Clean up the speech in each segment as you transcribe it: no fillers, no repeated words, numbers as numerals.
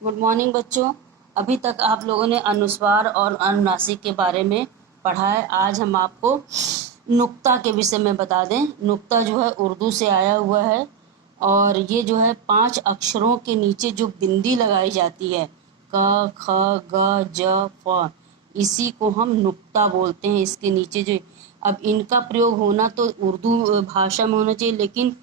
Good morning बच्चों। अभी तक आप लोगों ने अनुस्वार और अनुनासिक के बारे में पढ़ा है। आज हम आपको नुक्ता के विषय में बता दें। नुक्ता जो है उर्दू से आया हुआ है और ये जो है 5 अक्षरों के नीचे जो बिंदी लगाई जाती है क ख ग ज फ, इसी को हम नुक्ता बोलते हैं। इसके नीचे जो अब इनका प्रयोग होना तो उर्दू भाषा में होना चाहिए, लेकिन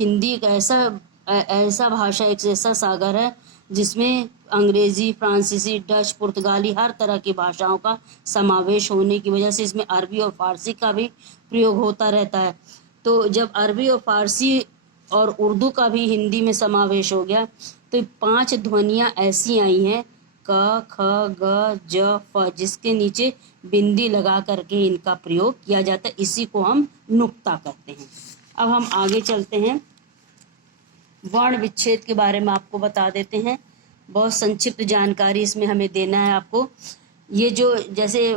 हिंदी एक ऐसा भाषा, एक ऐसा सागर है जिसमें अंग्रेजी, फ्रांसीसी, डच, पुर्तगाली हर तरह की भाषाओं का समावेश होने की वजह से इसमें अरबी और फारसी का भी प्रयोग होता रहता है। तो जब अरबी और फारसी और उर्दू का भी हिंदी में समावेश हो गया तो 5 ध्वनियाँ ऐसी आई हैं क ख ग ज फ, जिसके नीचे बिंदी लगा करके इनका प्रयोग किया जाता है। इसी को हम नुक्ता कहते हैं। अब हम आगे चलते हैं, वर्ण विच्छेद के बारे में आपको बता देते हैं। बहुत संक्षिप्त जानकारी इसमें हमें देना है आपको। ये जो जैसे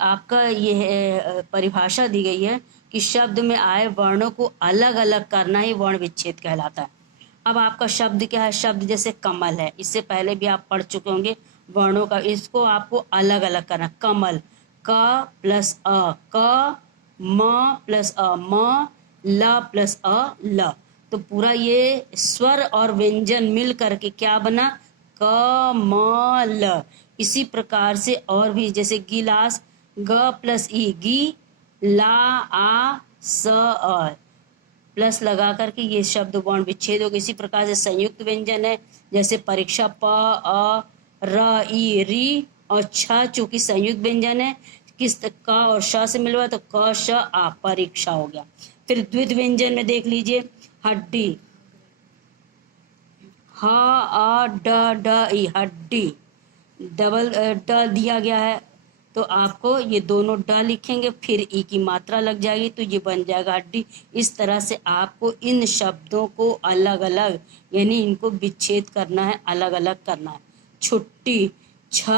आपका ये परिभाषा दी गई है कि शब्द में आए वर्णों को अलग अलग करना ही वर्ण विच्छेद कहलाता है। अब आपका शब्द क्या है? शब्द जैसे कमल है, इससे पहले भी आप पढ़ चुके होंगे वर्णों का। इसको आपको अलग अलग करना। कमल क प्लस अ क, म प्लस अ म, ल प्लस अ ल। तो पूरा ये स्वर और व्यंजन मिल करके क्या बना? कमल। इसी प्रकार से और भी, जैसे गिलास ग प्लस ई गी, ला आ स अ, प्लस लगा करके ये शब्द वर्ण विच्छेद हो गए। इसी प्रकार से संयुक्त व्यंजन है, जैसे परीक्षा प अ र ई री और छ, चूंकि संयुक्त व्यंजन है, किस क और श से मिलवा तो क श आ, परीक्षा हो गया। फिर द्वित व्यंजन में देख लीजिए, हड्डी ह अ ड ड ई, हड्डी। डबल ड दिया गया है तो आपको ये दोनों ड लिखेंगे, फिर ई की मात्रा लग जाएगी तो ये बन जाएगा हड्डी। इस तरह से आपको इन शब्दों को अलग अलग, यानी इनको विच्छेद करना है, अलग अलग करना है। छुट्टी छ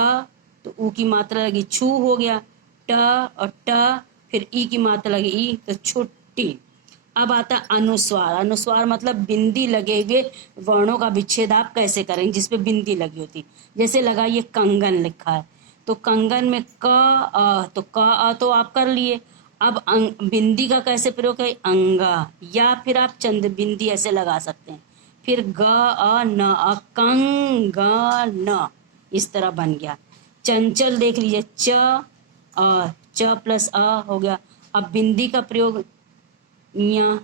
तो ऊ की मात्रा लगी, छू हो गया। ट और ट, फिर ई की मात्रा लगी, ई तो छुट्टी। अब आता अनुस्वार। अनुस्वार मतलब बिंदी लगे हुए वर्णों का विच्छेद आप कैसे करेंगे जिसपे बिंदी लगी होती। जैसे लगाइए कंगन लिखा है तो कंगन में क अ, तो क अ तो आप कर लिए। अब बिंदी का कैसे प्रयोग है? अंगा, या फिर आप चंद्र बिंदी ऐसे लगा सकते हैं। फिर ग अ न अ, कंगन, इस तरह बन गया। चंचल देख लीजिए, च प्लस अ हो गया। अब बिंदी का प्रयोग य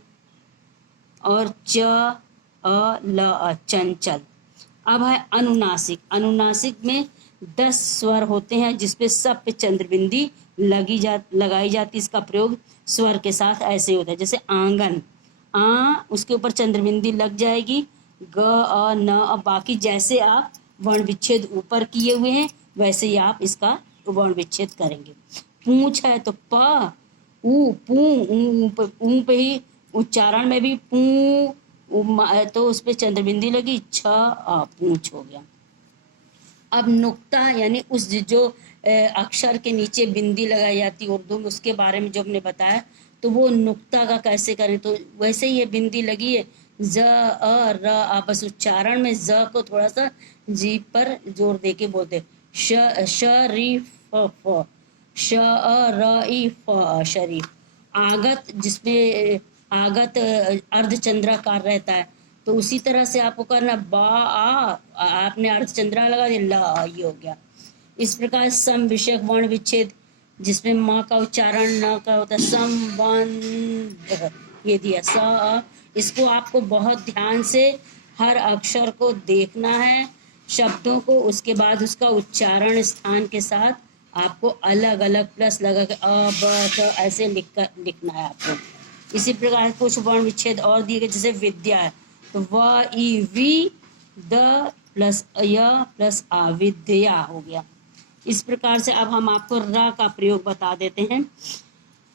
और च अ ल अ, चंचल। अब है अनुनासिक। अनुनासिक में 10 स्वर होते हैं जिसपे सब पे चंद्रबिंदी लगाई जाती। इसका प्रयोग स्वर के साथ ऐसे होता है, जैसे आंगन, आ उसके ऊपर चंद्रबिंदी लग जाएगी, ग अ न अ, बाकी जैसे आप वर्ण विच्छेद ऊपर किए हुए हैं वैसे ही आप इसका वर्ण विच्छेद करेंगे। पूंछ है तो प ऊ पू, ऊ पे ही उच्चारण में भी पू, तो उस पे चंद्रबिंदी लगी, छ पूंछ हो गया। अब नुक्ता यानी उस जो अक्षर के नीचे बिंदी लगाई जाती उर्दू में, उसके बारे में जो हमने बताया, तो वो नुक्ता का कैसे करें। तो वैसे ही ये बिंदी लगी है, ज अ र आ, बस उच्चारण में ज को थोड़ा सा जीभ पर जोर दे के बोलते। श री फ, श अ र ई फ, शरीफ। आगत, जिसमें आगत अर्धचंद्राकार रहता है, तो उसी तरह से आपको करना, बा आ, आपने अर्धचंद्रा लगा दिया, ला ये हो गया। इस प्रकार सम विषयक वर्ण विच्छेद, जिसमें माँ का उच्चारण न का होता है, संबंध, ये दिया स। इसको आपको बहुत ध्यान से हर अक्षर को देखना है, शब्दों को, उसके बाद उसका उच्चारण स्थान के साथ आपको अलग अलग प्लस लगा के अ ब त ऐसे लिखना है आपको। इसी प्रकार कुछ वर्ण विच्छेद और दिए गए, जैसे विद्या है तो व ई वी, द प्लस य प्लस आ, विद्या हो गया। इस प्रकार से अब हम आपको र का प्रयोग बता देते हैं।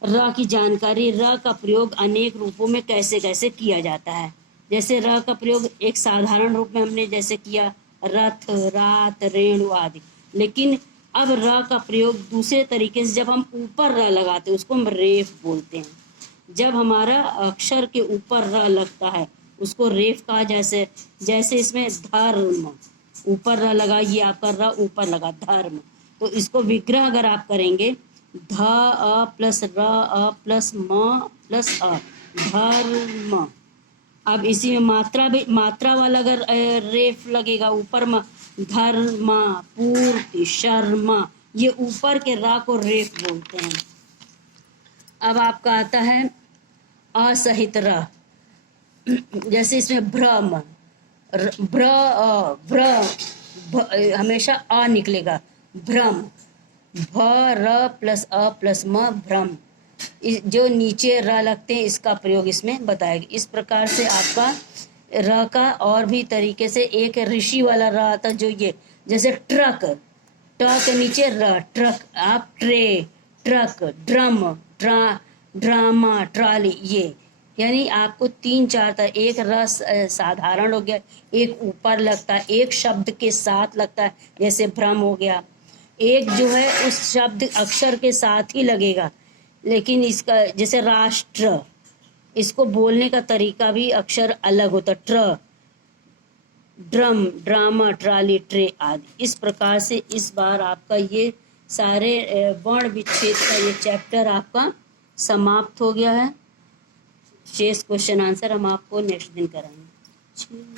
र की जानकारी, र का प्रयोग अनेक रूपों में कैसे कैसे किया जाता है। जैसे र का प्रयोग एक साधारण रूप में हमने जैसे किया, रथ, रात, रेणु आदि। लेकिन अब र का प्रयोग दूसरे तरीके से, जब हम ऊपर र लगाते हैं उसको हम रेफ बोलते हैं। जब हमारा अक्षर के ऊपर र लगता है उसको रेफ कहा। जैसे जैसे इसमें धर्म, ऊपर र लगा, ये आपका र ऊपर लगा, धर्म। तो इसको विग्रह अगर आप करेंगे, ध अ प्लस र अ प्लस म प्लस अ, धर्म। अब इसी में मात्रा भी, मात्रा वाला अगर रेफ लगेगा ऊपर में, धर्मा पूर्ति शर्मा, ये ऊपर के रा को रेफ बोलते हैं। अब आपका आता है असहित र, जैसे इसमें भ्रम, हमेशा अ निकलेगा, भ्रम, भ र प्लस अ प्लस म, भ्रम। जो नीचे र लगते हैं इसका प्रयोग इसमें बताएगा। इस प्रकार से आपका र का और भी तरीके से, एक ऋषि वाला र आता जो ये, जैसे ट्रक, ट के नीचे र, ट्रक, आप tray, truck, drum, drama, trolley, ये यानी आपको 3-4 तरह, एक रस साधारण हो गया, एक ऊपर लगता है, एक शब्द के साथ लगता है, जैसे भ्रम हो गया, एक जो है उस शब्द अक्षर के साथ ही लगेगा, लेकिन इसका जैसे राष्ट्र, इसको बोलने का तरीका भी अक्षर अलग होता, ट्र, ड्रम, ड्रामा, ट्राली, ट्रे आदि। इस प्रकार से इस बार आपका ये सारे वर्ण विच्छेद का ये चैप्टर आपका समाप्त हो गया है। शेष क्वेश्चन आंसर हम आपको नेक्स्ट दिन कराएंगे।